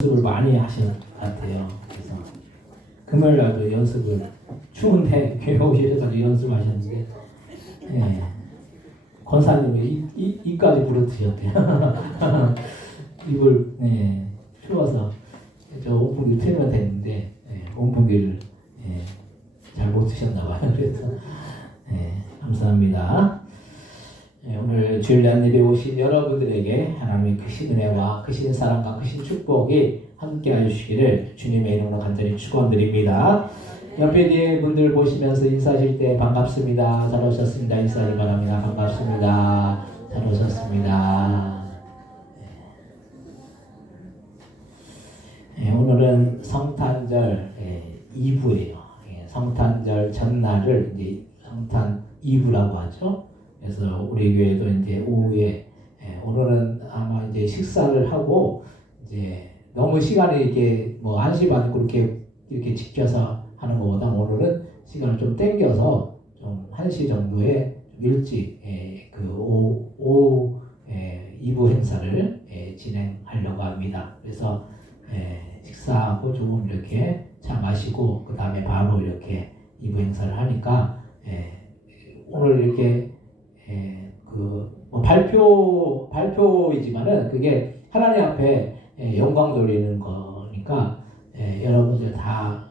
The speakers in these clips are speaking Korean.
연습을 많이 하시는 것 같아요. 그래서 금요일 날도 연습을 추운데 교회 오셔서 연습하셨는데, 예, 권사님이 이까지 부르트셨대요. 입을 추워서 저 온풍기 틀면 됐는데 온풍기를 잘 못 쓰셨나 봐요. 그래서 감사합니다. 오늘 주일 예배에 오신 여러분들에게 하나님의 크신 은혜와 크신 사랑과 크신 축복이 함께 하시기를 주님의 이름으로 간절히 축원드립니다. 옆에 뒤에 분들 보시면서 인사하실 때 반갑습니다. 잘 오셨습니다. 인사하기 바랍니다. 반갑습니다. 잘 오셨습니다. 오늘은 성탄절 2부예요. 성탄절 전날을 이제 성탄 2부라고 하죠. 그래서 우리 교회도 이제 오후에 오늘은 아마 이제 식사를 하고 이제 너무 시간이 이렇게 뭐 1시 반 그렇게 이렇게 지켜서 하는 것보다 오늘은 시간을 좀 땡겨서 좀 1시 정도에 일찍 그 오후 2부 행사를 진행하려고 합니다. 그래서 식사하고 조금 이렇게 차 마시고 그 다음에 바로 이렇게 2부 행사를 하니까 오늘 이렇게 뭐 발표이지만은 그게 하나님 앞에 영광 돌리는 거니까 여러분들 다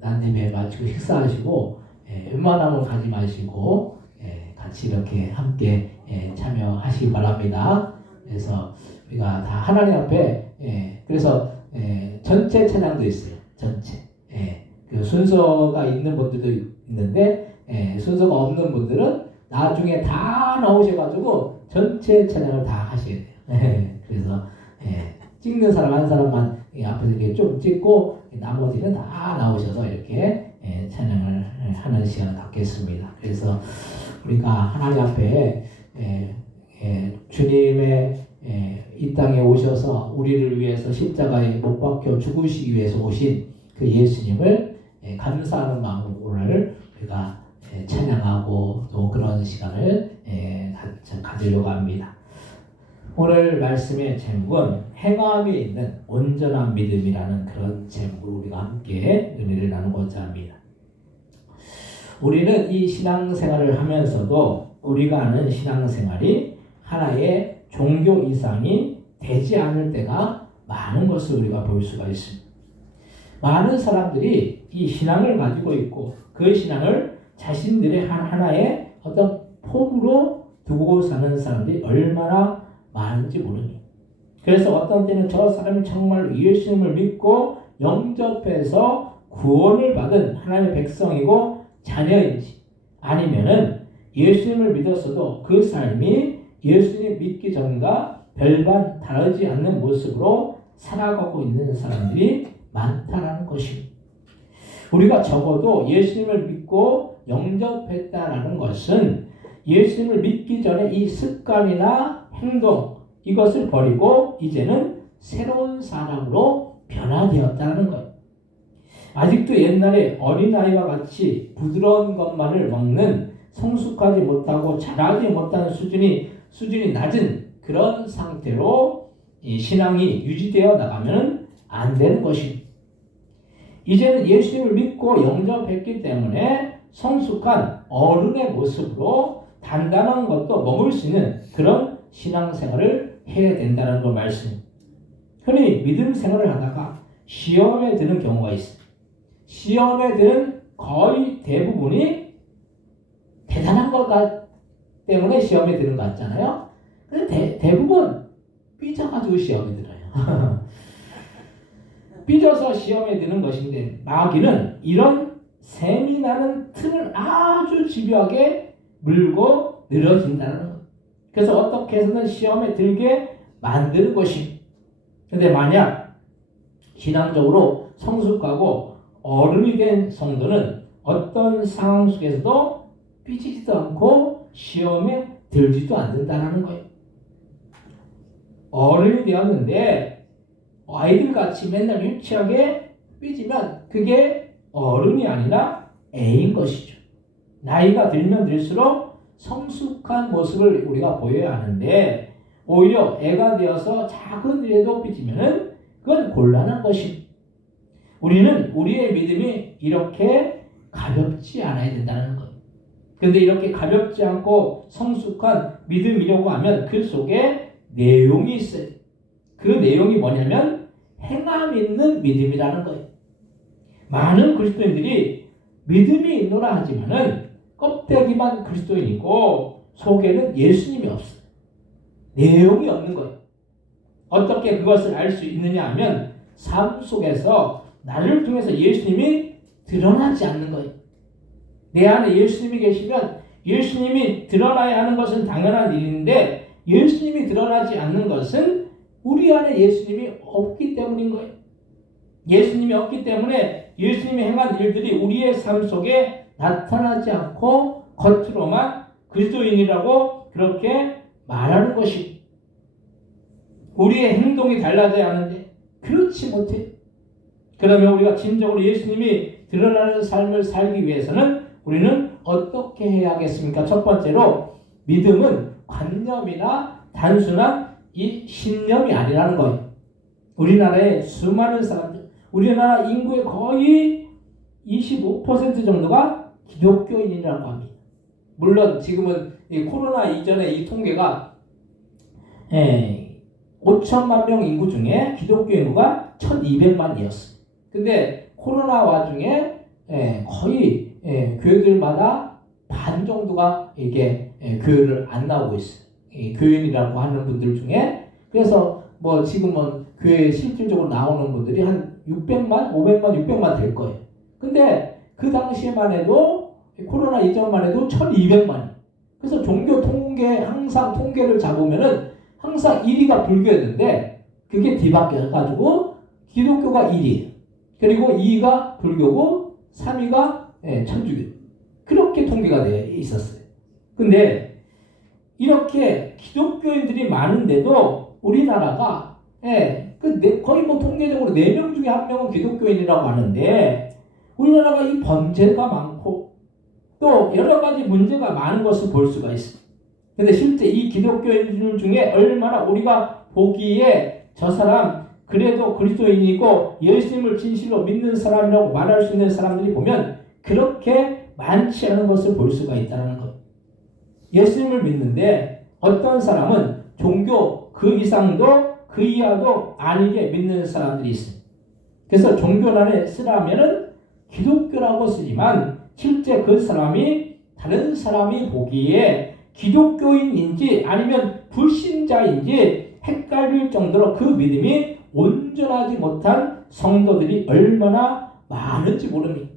낮예배 마치고 식사하시고 웬만하면 가지 마시고 같이 이렇게 함께 참여하시기 바랍니다. 그래서 우리가 다 하나님 앞에 그래서 전체 찬양도 있어요. 전체 그 순서가 있는 분들도 있는데 순서가 없는 분들은 나중에 다 나오셔가지고 전체 찬양을 다 하셔야 돼요. 그래서 찍는 사람 한 사람만 앞에서 이렇게 좀 찍고 나머지는 다 나오셔서 이렇게 찬양을 하는 시간을 갖겠습니다. 그래서 우리가 하나님 앞에 주님의 이 땅에 오셔서 우리를 위해서 십자가에 못 박혀 죽으시기 위해서 오신 그 예수님을 감사하는 마음으로 오늘 우리가 찬양하고 또 그런 시간을 가지려고 합니다. 오늘 말씀의 제목은 행함에 있는 온전한 믿음이라는 그런 제목으로 우리가 함께 은혜를 나누고자 합니다. 우리는 이 신앙생활을 하면서도 우리가 하는 신앙생활이 하나의 종교 이상이 되지 않을 때가 많은 것을 우리가 볼 수가 있습니다. 많은 사람들이 이 신앙을 가지고 있고 그 신앙을 자신들의 하나의 어떤 폼으로 두고 사는 사람들이 얼마나 많은지 모릅니다. 그래서 어떤 때는 저 사람이 정말 예수님을 믿고 영접해서 구원을 받은 하나님의 백성이고 자녀인지 아니면은 예수님을 믿었어도 그 삶이 예수님 믿기 전과 별반 다르지 않는 모습으로 살아가고 있는 사람들이 많다라는 것입니다. 우리가 적어도 예수님을 믿고 영접했다라는 것은 예수님을 믿기 전에 이 습관이나 행동 이것을 버리고 이제는 새로운 사람으로 변화되었다는 거예요. 아직도 옛날에 어린아이와 같이 부드러운 것만을 먹는 성숙하지 못하고 자라지 못한 수준이 낮은 그런 상태로 이 신앙이 유지되어 나가면 안 되는 것입니다. 이제는 예수님을 믿고 영접했기 때문에 성숙한 어른의 모습으로 단단한 것도 먹을 수 있는 그런 신앙생활을 해야 된다는 걸 말씀입니다. 흔히 믿음 생활을 하다가 시험에 드는 경우가 있습니다. 시험에 드는 거의 대부분이 대단한 것 때문에 시험에 드는 것 같잖아요. 근데 대부분 삐져가지고 시험에 들어요. 삐져서 시험에 드는 것인데 마귀는 이런 셈이 나는 틈을 아주 집요하게 물고 늘어진다는 거예요. 그래서 어떻게 해서든 시험에 들게 만드는 것입니다. 그런데 만약 신앙적으로 성숙하고 어른이 된 성도는 어떤 상황 속에서도 삐지지도 않고 시험에 들지도 않는다는 거예요. 어른이 되었는데 아이들같이 맨날 유치하게 삐지면 그게 어른이 아니라 애인 것이죠. 나이가 들면 들수록 성숙한 모습을 우리가 보여야 하는데 오히려 애가 되어서 작은 일에도 삐지면 그건 곤란한 것입니다. 우리는 우리의 믿음이 이렇게 가볍지 않아야 된다는 거예요. 그런데 이렇게 가볍지 않고 성숙한 믿음이려고 하면 그 속에 내용이 있어요. 그 내용이 뭐냐면 행함 있는 믿음이라는 거예요. 많은 그리스도인들이 믿음이 있노라 하지만은 껍데기만 그리스도인이고 속에는 예수님이 없어요. 내용이 없는 거예요. 어떻게 그것을 알 수 있느냐 하면 삶 속에서 나를 통해서 예수님이 드러나지 않는 거예요. 내 안에 예수님이 계시면 예수님이 드러나야 하는 것은 당연한 일인데 예수님이 드러나지 않는 것은 우리 안에 예수님이 없기 때문인 거예요. 예수님이 없기 때문에 예수님이 행한 일들이 우리의 삶 속에 나타나지 않고 겉으로만 그리스도인이라고 그렇게 말하는 것이 우리의 행동이 달라져야 하는데 그렇지 못해요. 그러면 우리가 진정으로 예수님이 드러나는 삶을 살기 위해서는 우리는 어떻게 해야 하겠습니까? 첫 번째로 믿음은 관념이나 단순한 이 신념이 아니라는 거예요. 우리나라의 수많은 사람들, 우리나라 인구의 거의 25% 정도가 기독교인이라고 합니다. 물론 지금은 이 코로나 이전에 이 통계가 5천만 명 인구 중에 기독교 인구가 1200만이었어요. 근데 코로나 와중에 거의 교회들마다 반 정도가 이게 교회를 안 나오고 있어요. 교인이라고 하는 분들 중에. 그래서 뭐 지금은 교회에 실질적으로 나오는 분들이 한 600만, 500만, 600만 될 거예요. 근데 그 당시에만 해도 코로나 이전만 해도 1200만. 그래서 종교 통계 항상 통계를 잡으면은 항상 1위가 불교였는데 그게 뒤바뀌어가지고 기독교가 1위, 그리고 2위가 불교고 3위가 천주교. 그렇게 통계가 되어 있었어요. 근데 이렇게 기독교인들이 많은데도 우리나라가 거의 뭐 통계적으로 4명 중에 1명은 기독교인이라고 하는데 우리나라가 이 범죄가 많고 또 여러 가지 문제가 많은 것을 볼 수가 있습니다. 근데 실제 이 기독교인들 중에 얼마나 우리가 보기에 저 사람 그래도 그리스도인이고 예수님을 진실로 믿는 사람이라고 말할 수 있는 사람들이 보면 그렇게 많지 않은 것을 볼 수가 있다는 것. 예수님을 믿는데 어떤 사람은 종교 그 이상도 그 이하도 아니게 믿는 사람들이 있습니다. 그래서 종교란에 쓰라면은 기독교라고 쓰지만 실제 그 사람이 다른 사람이 보기에 기독교인인지 아니면 불신자인지 헷갈릴 정도로 그 믿음이 온전하지 못한 성도들이 얼마나 많은지 모릅니다.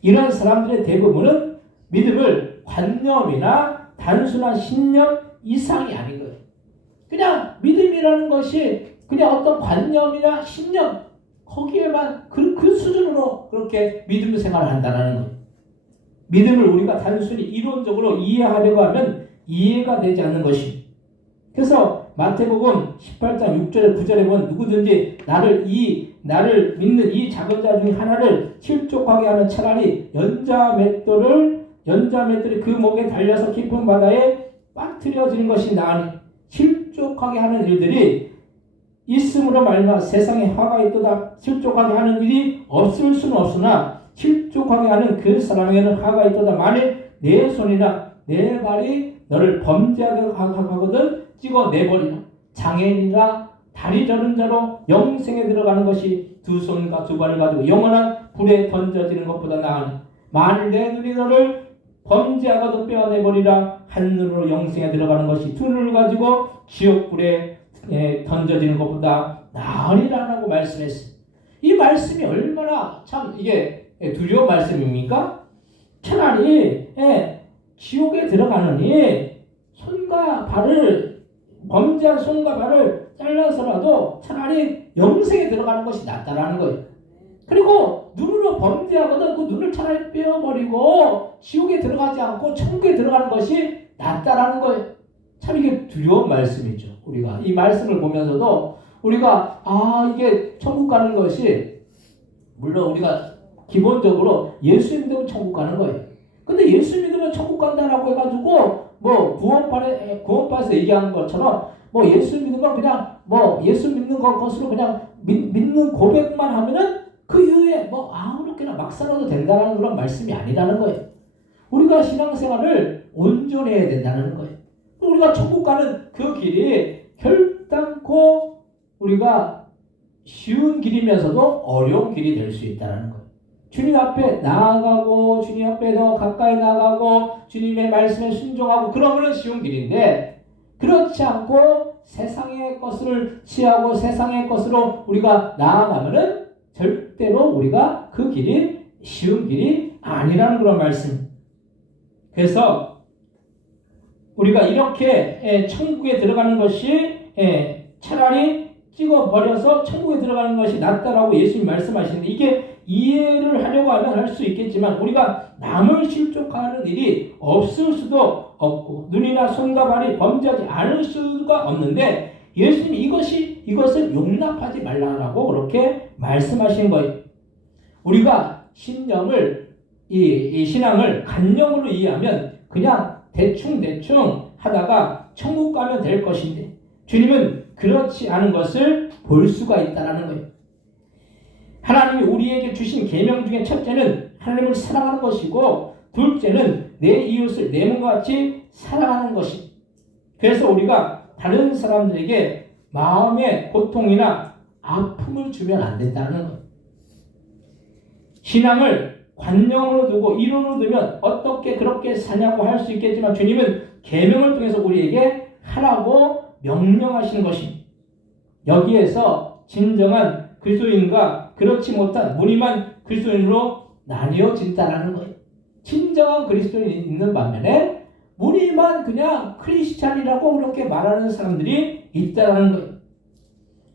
이런 사람들의 대부분은 믿음을 관념이나 단순한 신념 이상이 아닌 거예요. 그냥 믿음이라는 것이 그냥 어떤 관념이나 신념 거기에만 그 수준으로 그렇게 믿음 생활을 한다는 거예요. 믿음을 우리가 단순히 이론적으로 이해하려고 하면 이해가 되지 않는 것입니다. 그래서 마태복음 18장 6절에 9절에 보면 누구든지 나를 믿는 이 작은 자 중에 하나를 실족하게 하면 차라리 연자 맷돌이 그 목에 달려서 깊은 바다에 빠뜨려지는 것이 나으니 실족하게 하는 일들이 있음으로 말미암아 세상에 화가 있도다. 실족하게 하는 일이 없을 수는 없으나 실족하게 하는 그 사람에게는 화가 있도다. 만일 내 손이나 내 발이 너를 범죄하게 하거든 찍어내버리라. 장애인이라 다리 저는 자로 영생에 들어가는 것이 두 손과 두 발을 가지고 영원한 불에 던져지는 것보다 나으니 만일 내 눈이 너를 범죄하거든 빼어내버리라. 한 눈으로 영생에 들어가는 것이 두 눈을 가지고 지옥불에 던져지는 것보다 나으리라고 말씀했습니다. 이 말씀이 얼마나 참 이게 두려운 말씀입니까? 차라리 지옥에 들어가느니 손과 발을 범죄한 손과 발을 잘라서라도 차라리 영생에 들어가는 것이 낫다라는 거예요. 그리고 눈으로 범죄하거든 그 눈을 차라리 빼어버리고 지옥에 들어가지 않고 천국에 들어가는 것이 낫다라는 거예요. 참 이게 두려운 말씀이죠. 우리가 이 말씀을 보면서도 우리가 이게 천국 가는 것이 물론 우리가 기본적으로 예수 믿으면 천국 가는 거예요. 근데 예수 믿으면 천국 간다라고 해가지고 뭐 구원파에서 얘기하는 것처럼 뭐 예수 믿으면 그냥 뭐 예수 믿는 것으로 그냥 믿는 고백만 하면은 그 이후에 뭐 아무렇게나 막 살아도 된다는 그런 말씀이 아니라는 거예요. 우리가 신앙생활을 온전해야 된다는 거예요. 우리가 천국 가는 그 길이 결단코 우리가 쉬운 길이면서도 어려운 길이 될 수 있다는 거예요. 주님 앞에 나아가고 주님 앞에 더 가까이 나아가고 주님의 말씀에 순종하고 그러면 쉬운 길인데, 그렇지 않고 세상의 것을 취하고 세상의 것으로 우리가 나아가면은 절대로 우리가 그 길이 쉬운 길이 아니라는 그런 말씀. 그래서 우리가 이렇게 천국에 들어가는 것이 차라리 찍어버려서 천국에 들어가는 것이 낫다라고 예수님 말씀하시는데, 이게 이해를 하려고 하면 할 수 있겠지만 우리가 남을 실족하는 일이 없을 수도 없고 눈이나 손과 발이 범죄하지 않을 수가 없는데, 예수님이 이것을 용납하지 말라고 그렇게 말씀하신 거예요. 우리가 이 신앙을 간념으로 이해하면 그냥 대충 하다가 천국 가면 될 것인데, 주님은 그렇지 않은 것을 볼 수가 있다는 거예요. 하나님이 우리에게 주신 계명 중에 첫째는 하나님을 사랑하는 것이고, 둘째는 내 이웃을 내 몸과 같이 사랑하는 것이. 그래서 우리가 다른 사람들에게 마음의 고통이나 아픔을 주면 안 된다는 거예요. 신앙을 관념으로 두고 이론으로 두면 어떻게 그렇게 사냐고 할 수 있겠지만, 주님은 계명을 통해서 우리에게 하라고 명령하시는 것입니다. 여기에서 진정한 그리스도인과 그렇지 못한 무늬만 그리스도인으로 나뉘어진다는 거예요. 진정한 그리스도인이 있는 반면에 무늬만 그냥 크리스찬이라고 그렇게 말하는 사람들이 있다는 거예요.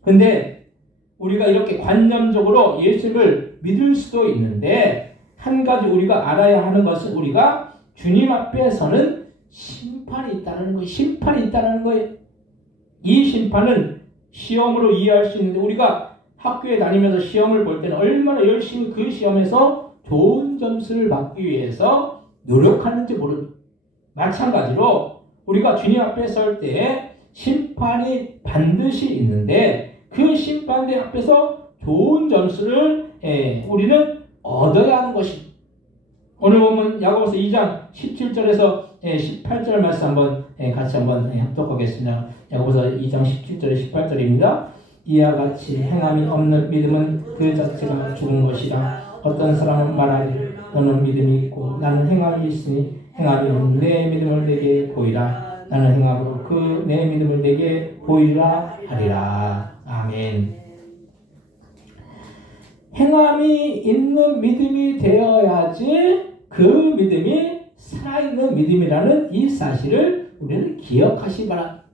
근데 우리가 이렇게 관념적으로 예수님을 믿을 수도 있는데, 한 가지 우리가 알아야 하는 것은 우리가 주님 앞에서는 심판이 있다는 거예요. 심판이 있다는 거예요. 이 심판은 시험으로 이해할 수 있는데, 우리가 학교에 다니면서 시험을 볼 때는 얼마나 열심히 그 시험에서 좋은 점수를 받기 위해서 노력하는지 모릅니다. 마찬가지로 우리가 주님 앞에 설 때 심판이 반드시 있는데, 그 심판대 앞에서 좋은 점수를 우리는 얻어야 하는 것입니다. 오늘 보면 야고보서 2장 17절에서 18절 말씀 같이 합독하겠습니다. 야고보서 2장 17절에 18절입니다. 이와 같이 행함이 없는 믿음은 그 자체가 죽은 것이라. 어떤 사람은 말하기를 너는 믿음이 있고 나는 행함이 있으니 행함이 없는 내 믿음을 내게 보이라. 나는 행함으로 그 내 믿음을 내게 보이라 하리라. 아멘. 행함이 있는 믿음이 되어야지 그 믿음이 살아있는 믿음이라는 이 사실을 우리는 기억하시 바랍니다.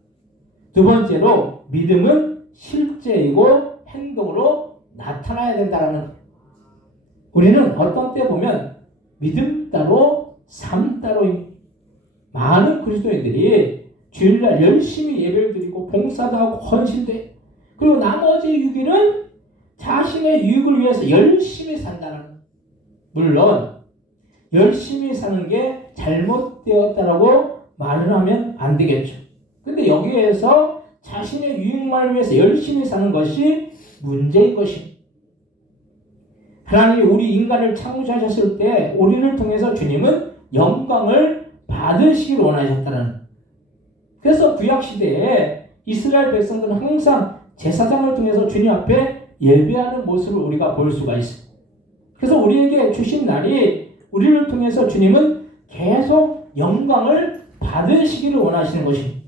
두 번째로, 믿음은 실제이고 행동으로 나타나야 된다는 것. 우리는 어떤 때 보면 믿음 따로 삶 따로입니다. 많은 그리스도인들이 주일날 열심히 예배를 드리고 봉사도 하고 헌신도 해요. 그리고 나머지 6일은 자신의 유익을 위해서 열심히 산다는 것. 물론 열심히 사는 게 잘못되었다라고 말을 하면 안 되겠죠. 근데 여기에서 자신의 유익만을 위해서 열심히 사는 것이 문제인 것입니다. 하나님이 우리 인간을 창조하셨을 때 우리를 통해서 주님은 영광을 받으시길 원하셨다는 거예요. 그래서 구약시대에 이스라엘 백성들은 항상 제사장을 통해서 주님 앞에 예배하는 모습을 우리가 볼 수가 있습니다. 그래서 우리에게 주신 날이, 우리를 통해서 주님은 계속 영광을 받으시기를 원하시는 것입니다.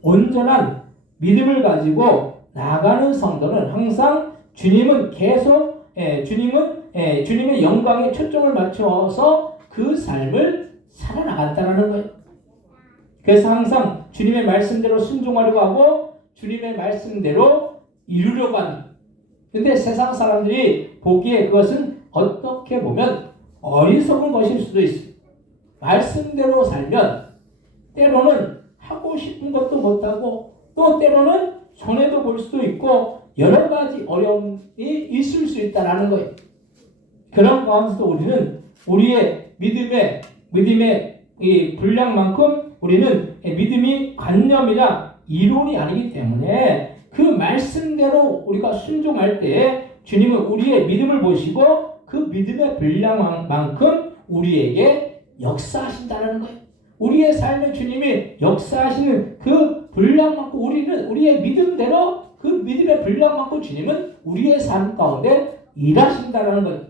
온전한 믿음을 가지고 나아가는 성도는 항상 주님은 계속 주님의 영광에 초점을 맞춰서 그 삶을 살아나갔다는 거예요. 그래서 항상 주님의 말씀대로 순종하려고 하고 주님의 말씀대로 이루려고 합니다. 근데 세상 사람들이 보기에 그것은 어떻게 보면 어리석은 것일 수도 있습니다. 말씀대로 살면 때로는 하고 싶은 것도 못하고, 또 때로는 손해도 볼 수도 있고 여러 가지 어려움이 있을 수 있다는 거예요. 그런 가운데서 우리는 우리의 믿음의 이 분량만큼 우리는 믿음이 관념이나 이론이 아니기 때문에 그 그 말씀대로 우리가 순종할 때 주님은 우리의 믿음을 보시고 그 믿음의 분량만큼 우리에게 역사하신다는 거예요. 우리의 삶에 주님이 역사하시는 그 분량만큼 우리는 우리의 믿음대로 그 믿음의 분량만큼 주님은 우리의 삶 가운데 일하신다는 거예요.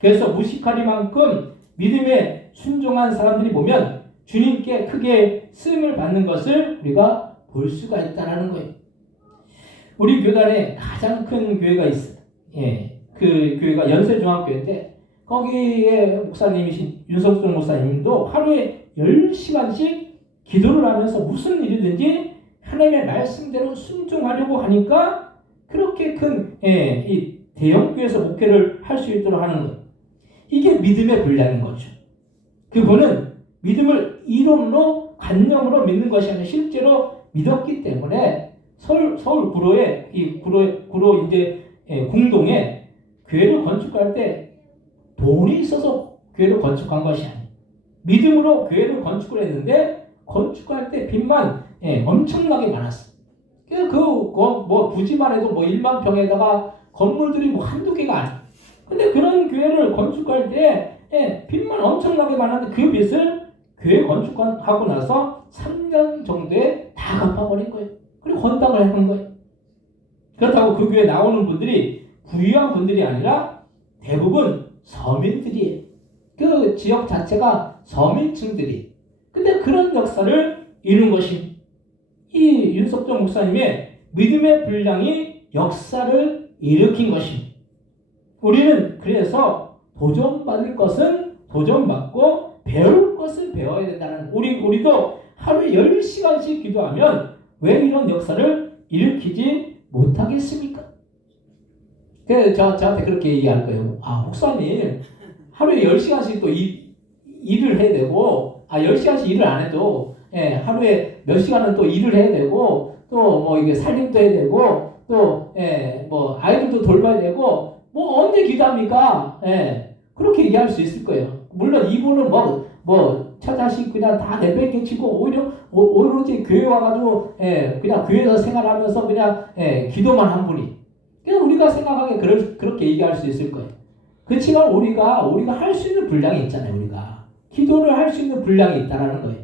그래서 무식하리만큼 믿음에 순종한 사람들이 보면 주님께 크게 쓰임을 받는 것을 우리가 볼 수가 있다는 거예요. 우리 교단에 가장 큰 교회가 있어요. 예, 그 교회가 연세중학교인데 거기에 목사님이신 윤석준 목사님도 하루에 10시간씩 기도를 하면서 무슨 일이든지 하나님의 말씀대로 순종하려고 하니까 그렇게 큰 이 대형교회에서 목회를 할 수 있도록 하는 거예요. 이게 믿음의 분량인 거죠. 그분은 믿음을 이론으로 관념으로 믿는 것이 아니라 실제로 믿었기 때문에 서울 구로에 구로 이제 궁동에 교회를 건축할 때 돈이 있어서 교회를 건축한 것이 아니에요. 믿음으로 교회를 건축을 했는데 건축할 때 빚만 엄청나게 많았어요. 뭐 부지만 해도 뭐 1만 평에다가 건물들이 뭐 한두 개가 아니에요. 근데 그런 교회를 건축할 때 빚만 엄청나게 많았는데 그 빚을 교회 건축하고 나서 3년 정도에 다 갚아버린 거예요. 그리고 헌당을 한 거예요. 그렇다고 그 교회 나오는 분들이 부유한 분들이 아니라 대부분 서민들이에요. 그 지역 자체가 서민층들이. 근데 그런 역사를 이룬 것이 이 윤석정 목사님의 믿음의 분량이 역사를 일으킨 것입니다. 우리는 그래서 도전받을 것은 도전받고 배울 것은 배워야 된다는 우리도 하루에 10시간씩 기도하면 왜 이런 역사를 일으키지 못하겠습니까? 그래서 저한테 그렇게 얘기할 거예요. 목사님 하루에 10시간씩 또 일을 해야 되고 10시간씩 일을 안 해도 하루에 몇 시간은 또 일을 해야 되고 또 뭐 이게 살림도 해야 되고 또 뭐 아이들도 돌봐야 되고 뭐 언제 기도합니까? 그렇게 얘기할 수 있을 거예요. 물론 이분은 뭐 처자식 그냥 다 내팽개치고 오히려 이제 교회 와가지고 그냥 교회에서 생활하면서 그냥 기도만 한 분이. 그냥 우리가 생각하기에 그렇게 얘기할 수 있을 거예요. 그렇지만 우리가 할 수 있는 분량이 있잖아요. 우리가 기도를 할 수 있는 분량이 있다라는 거예요.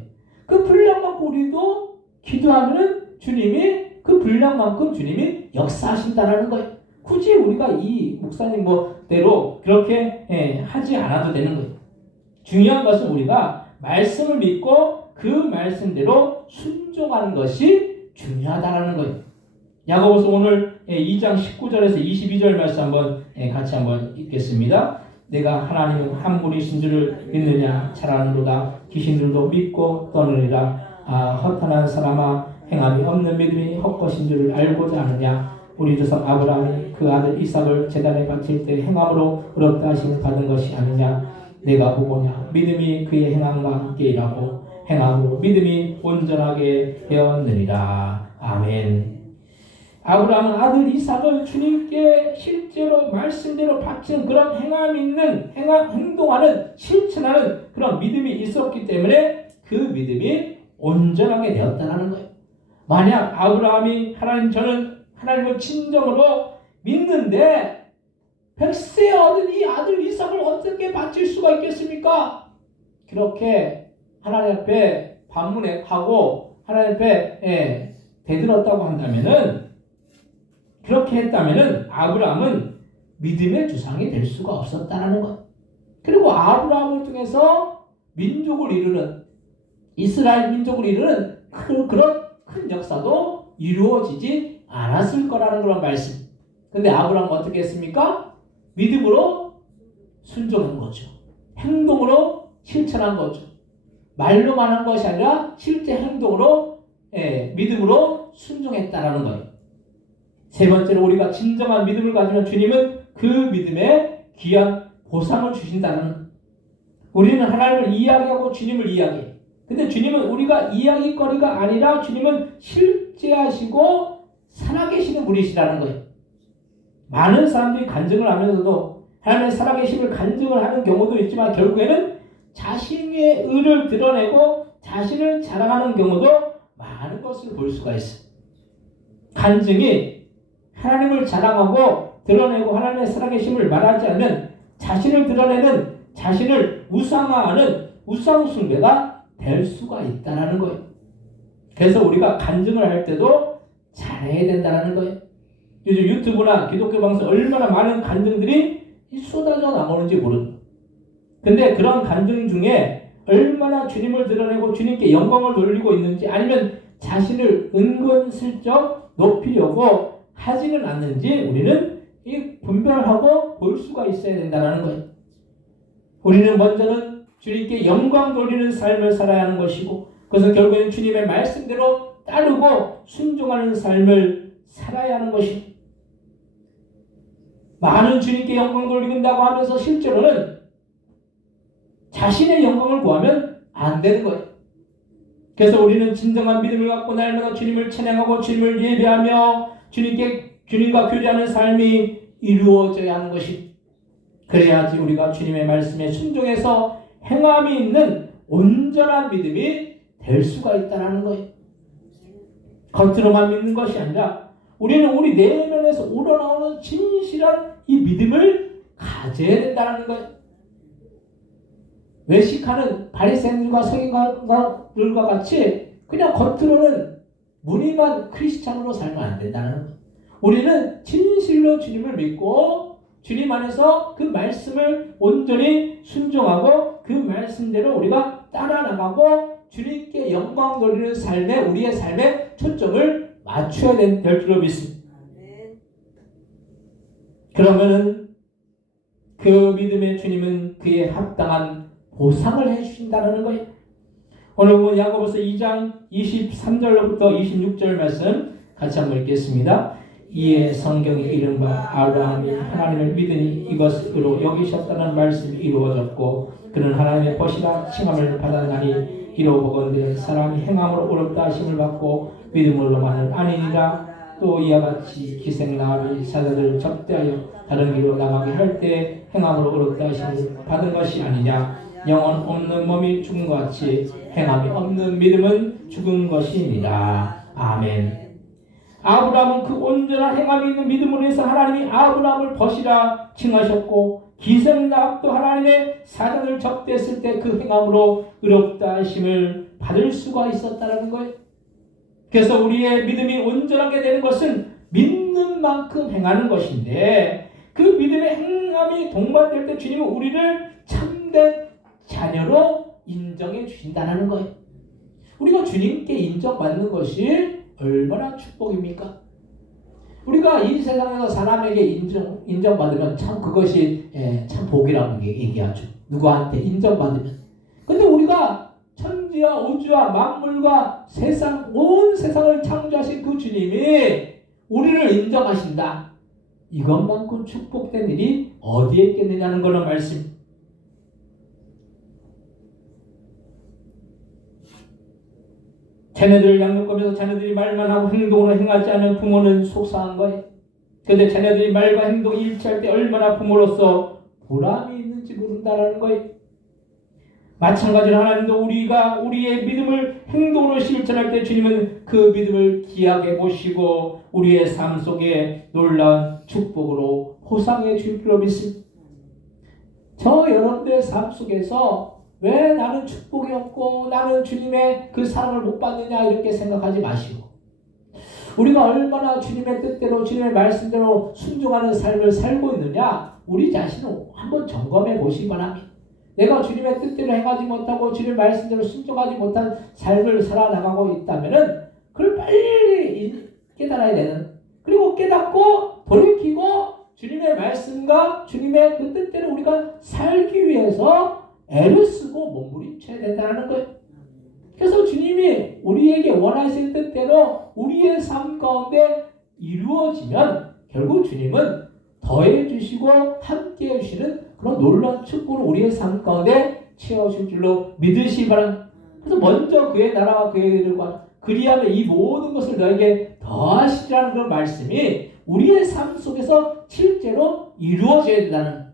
그 분량만큼 우리도 기도하면은 주님이 그 분량만큼 주님이 역사하신다라는 거예요. 굳이 우리가 이 목사님 뭐대로 그렇게 하지 않아도 되는 거예요. 중요한 것은 우리가 말씀을 믿고 그 말씀대로 순종하는 것이 중요하다라는 거예요. 야고보서 오늘 2장 19절에서 22절 말씀 같이 한번 읽겠습니다. 내가 하나님은 한 분이신 줄을 믿느냐? 잘 아노로다. 귀신들도 믿고 떠느니라. 허탄한 사람아, 행함이 없는 믿음이 헛것인 줄을 알고자 하느냐? 우리 조상 아브라함이 그 아들 이삭을 제단에 바칠 때 행함으로 의롭다 하심을 받은 것이 아니냐? 내가 보고냐? 믿음이 그의 행함과 함께 일하고 행함으로 믿음이 온전하게 되었느니라. 아멘. 아브라함은 아들 이삭을 주님께 실제로 말씀대로 바치는 그런 행함 있는 행동하는 실천하는 그런 믿음이 있었기 때문에 그 믿음이 온전하게 되었다는 거예요. 만약 아브라함이 하나님 저는 하나님을 진정으로 믿는데 100세 얻은 이 아들 이삭을 어떻게 바칠 수가 있겠습니까? 그렇게 하나님 앞에 반문하고 하나님 앞에 대들었다고 한다면은 그렇게 했다면은 아브라함은 믿음의 주상이 될 수가 없었다라는 것. 그리고 아브라함을 통해서 민족을 이루는 이스라엘 민족을 이루는 그런 큰 역사도 이루어지지 않았을 거라는 그런 말씀. 근데 아브라함은 어떻게 했습니까? 믿음으로 순종한 거죠. 행동으로 실천한 거죠. 말로만 한 것이 아니라 실제 행동으로 믿음으로 순종했다라는 거예요. 세 번째로 우리가 진정한 믿음을 가지면 주님은 그 믿음에 귀한 보상을 주신다는. 우리는 하나님을 이야기하고 주님을 이야기해요. 근데 주님은 우리가 이야기거리가 아니라 주님은 실제하시고 살아계시는 분이시라는 거예요. 많은 사람들이 간증을 하면서도 하나님의 살아계심을 간증을 하는 경우도 있지만 결국에는 자신의 의를 드러내고 자신을 자랑하는 경우도 많은 것을 볼 수가 있어요. 간증이 하나님을 자랑하고 드러내고 하나님의 살아계심을 말하지 않으면 자신을 드러내는 자신을 우상화하는 우상숭배가 될 수가 있다는 거예요. 그래서 우리가 간증을 할 때도 잘해야 된다는 거예요. 요즘 유튜브나 기독교 방송 얼마나 많은 간증들이 쏟아져 나오는지 모르는. 근데 그런 간증 중에 얼마나 주님을 드러내고 주님께 영광을 돌리고 있는지 아니면 자신을 은근슬쩍 높이려고 하지는 않는지 우리는 이 분별하고 볼 수가 있어야 된다는 거예요. 우리는 먼저는 주님께 영광 돌리는 삶을 살아야 하는 것이고 그것은 결국엔 주님의 말씀대로 따르고 순종하는 삶을 살아야 하는 것입니다. 많은 주님께 영광 돌린다고 하면서 실제로는 자신의 영광을 구하면 안 되는 거예요. 그래서 우리는 진정한 믿음을 갖고 날마다 주님을 찬양하고 주님을 예배하며 주님과 교제하는 삶이 이루어져야 하는 것입니다. 그래야지 우리가 주님의 말씀에 순종해서 행함이 있는 온전한 믿음이 될 수가 있다는 거예요. 겉으로만 믿는 것이 아니라 우리는 우리 내면에서 우러나오는 진실한 이 믿음을 가져야 된다는 거예요. 외식하는 바리새인들과 서기관들과 같이 그냥 겉으로는 무늬만 크리스찬으로 살면 안 된다는 거예요. 우리는 진실로 주님을 믿고 주님 안에서 그 말씀을 온전히 순종하고 그 말씀대로 우리가 따라나가고 주님께 영광 돌리는 삶에 우리의 삶에 초점을 맞춰야 될 줄로 믿습니다. 그러면은 그 믿음의 주님은 그에 합당한 보상을 해주신다는 거예요. 오늘 보면 야고보서 2장 23절로부터 26절 말씀 같이 한번 읽겠습니다. 이에 성경의 이른바 아브라함이 하나님을 믿으니 이것으로 여기셨다는 말씀이 이루어졌고 그는 하나님의 벗이라 칭함을 받았나니 이로 보건대 사람이 행함으로 어렵다 하심을 받고 믿음으로만은 아니니라. 또 이와 같이 기생나합이 사자들을 접대하여 다른 길로 나가게 할 때 행함으로 어렵다 하심을 받은 것이 아니냐. 영혼 없는 몸이 죽은 것 같이 행함이 없는 믿음은 죽은 것이니라. 아멘. 아브라함은 그 온전한 행함이 있는 믿음으로 해서 하나님이 아브라함을 벗이라 칭하셨고 기생나합도 하나님의 사자를 접대했을 때 그 행함으로 의롭다 하심을 받을 수가 있었다는 거예요. 그래서 우리의 믿음이 온전하게 되는 것은 믿는 만큼 행하는 것인데 그 믿음의 행함이 동반될 때 주님은 우리를 참된 자녀로 인정해 주신다는 거예요. 우리가 주님께 인정받는 것이 얼마나 축복입니까? 우리가 이 세상에서 사람에게 인정받으면 참 그것이 참 복이라고 얘기하죠. 누구한테 인정받으면. 근데 우리가 천지와 우주와 만물과 세상, 온 세상을 창조하신 그 주님이 우리를 인정하신다. 이것만큼 축복된 일이 어디에 있겠느냐는 그런 말씀. 자녀들을 양육하면서 자녀들이 말만 하고 행동으로 행하지 않는 부모는 속상한 거예요. 그런데 자녀들이 말과 행동이 일치할 때 얼마나 부모로서 보람이 있는지 모른다는 거예요. 마찬가지로 하나님도 우리가 우리의 믿음을 행동으로 실천할 때 주님은 그 믿음을 귀하게 보시고 우리의 삶 속에 놀라운 축복으로 호상해 줄 필요 믿습니다. 저 여러분들의 삶 속에서 왜 나는 축복이 없고 나는 주님의 그 사랑을 못 받느냐 이렇게 생각하지 마시고 우리가 얼마나 주님의 뜻대로 주님의 말씀대로 순종하는 삶을 살고 있느냐 우리 자신을 한번 점검해 보시기 바랍니다. 내가 주님의 뜻대로 행하지 못하고 주님의 말씀대로 순종하지 못한 삶을 살아나가고 있다면은 그걸 빨리 깨달아야 되는 그리고 깨닫고 돌이키고 주님의 말씀과 주님의 그 뜻대로 우리가 살기 위해서 애를 쓰고 몸부림쳐야 된다는 거예요. 그래서 주님이 우리에게 원하시는 뜻대로 우리의 삶 가운데 이루어지면 결국 주님은 더해 주시고 함께 해주시는 그런 놀라운 축복을 우리의 삶 가운데 채워줄 줄로 믿으시기 바랍니다. 그래서 먼저 그의 나라와 그의 일과 그리하면 이 모든 것을 너에게 더하시리라는 그런 말씀이 우리의 삶 속에서 실제로 이루어져야 된다는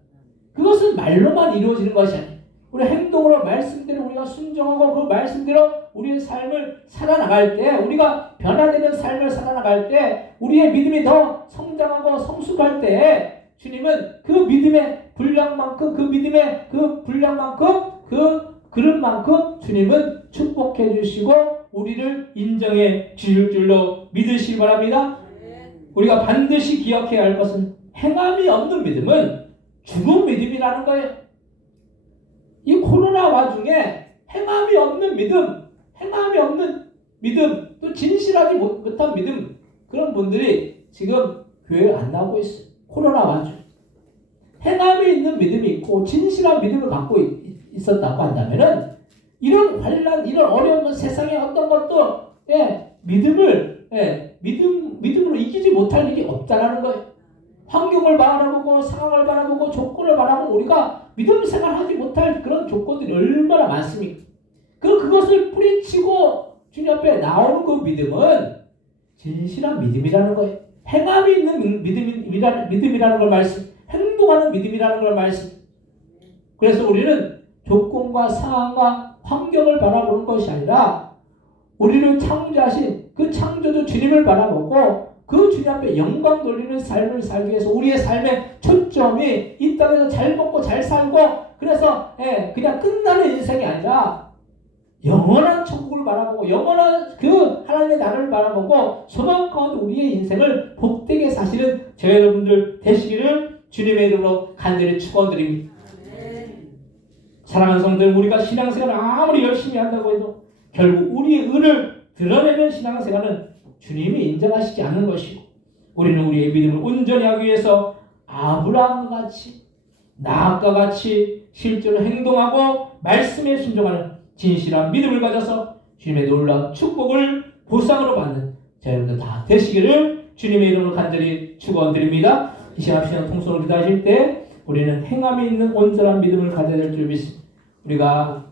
그것은 말로만 이루어지는 것이 아니에요. 우리 행동으로 말씀대로 우리가 순종하고 그 말씀대로 우리의 삶을 살아나갈 때, 우리가 변화되는 삶을 살아나갈 때, 우리의 믿음이 더 성장하고 성숙할 때 주님은 그 믿음의 분량만큼, 그 믿음의 그 분량만큼, 그 그릇만큼 주님은 축복해 주시고 우리를 인정해 주실 줄로 믿으시기 바랍니다. 우리가 반드시 기억해야 할 것은 행함이 없는 믿음은 죽은 믿음이라는 거예요. 이 코로나 와중에 행함이 없는 믿음, 행함이 없는 믿음, 또 진실하지 못한 믿음, 그런 분들이 지금 교회에 안 나오고 있어요. 코로나 와중. 행함이 있는 믿음이 있고 진실한 믿음을 갖고 있었다고 한다면은 이런 환난, 이런 어려운 세상의 어떤 것도 믿음으로 이기지 못할 일이 없다라는 거예요. 환경을 바라보고 상황을 바라보고 조건을 바라보고 우리가 믿음 생활하지 못할 그런 조건들이 얼마나 많습니까? 그것을 뿌리치고 주님 앞에 나오는 그 믿음은 진실한 믿음이라는 거예요. 행함이 있는 믿음이라는 걸 말씀, 행동하는 믿음이라는 걸 말씀. 그래서 우리는 조건과 상황과 환경을 바라보는 것이 아니라 우리를 창조하신 그 창조주 주님을 바라보고 그 주님 앞에 영광 돌리는 삶을 살기 위해서 우리의 삶의 초점이 이 땅에서 잘 먹고 잘 살고 그래서 그냥 끝나는 인생이 아니라 영원한 천국을 바라보고 영원한 그 하나님의 나라를 바라보고 소망 가운데 우리의 인생을 복되게 사시는 저 여러분들 되시기를 주님의 이름으로 간절히 축원드립니다. 사랑하는 성도들, 우리가 신앙생활을 아무리 열심히 한다고 해도 결국 우리의 의를 드러내는 신앙생활은 주님이 인정하시지 않는 것이고 우리는 우리의 믿음을 온전히 하기 위해서 아브라함과 같이 나아과 같이 실제로 행동하고 말씀에 순종하는 진실한 믿음을 가져서 주님의 놀라운 축복을 보상으로 받는 자 여러분들 다 되시기를 주님의 이름으로 간절히 축원드립니다. 이 시간 통성을 기도하실 때 우리는 행함이 있는 온전한 믿음을 가져야 될 줄 믿습니다. 우리가